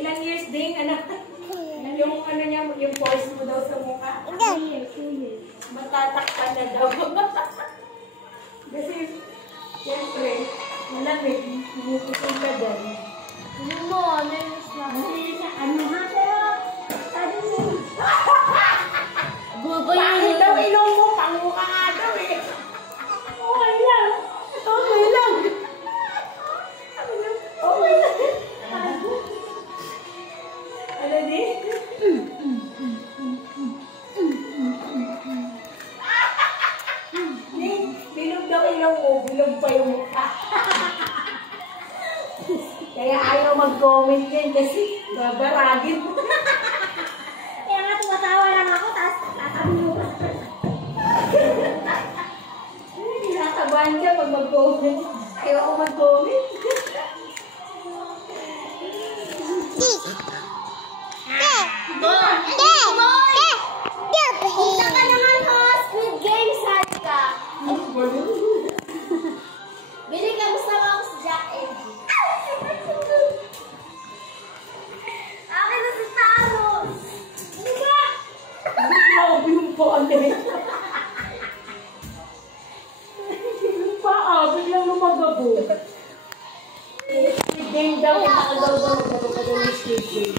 Ilang years din, anak? Yung ano niya, yung voice mo daw sa mukha. 2 years, 2 years. Matatakpan na daw. Kasi, siyempre, malamig, pumupusin ka dyan. Ano mo, nainis na. Ano ha, pero, sabi mo. Bakit daw ilong mo? Pangmukha nga daw eh. Okay lang. Okay lang. Okay lang. Ano di? Bilog daw ilong mo, bilog pa yung mukha. Kaya ayaw mag-comment yan kasi babaragin mo. Kaya nga tumatawa lang ako, tapos tatabi mo ka. Tinatabahan siya pag mag-comment. Ayaw ko mag-comment. Punta ka naman ho, Squid Game, sad ka. Bili ka, gusto mo ako si Jack and Jill. Akin na si Thanos. Ano ba? Grabe yung paan eh. Yung paa, biglang lumagabo. Squid Game daw, nakagaw daw, magagawa daw yung Squid Game.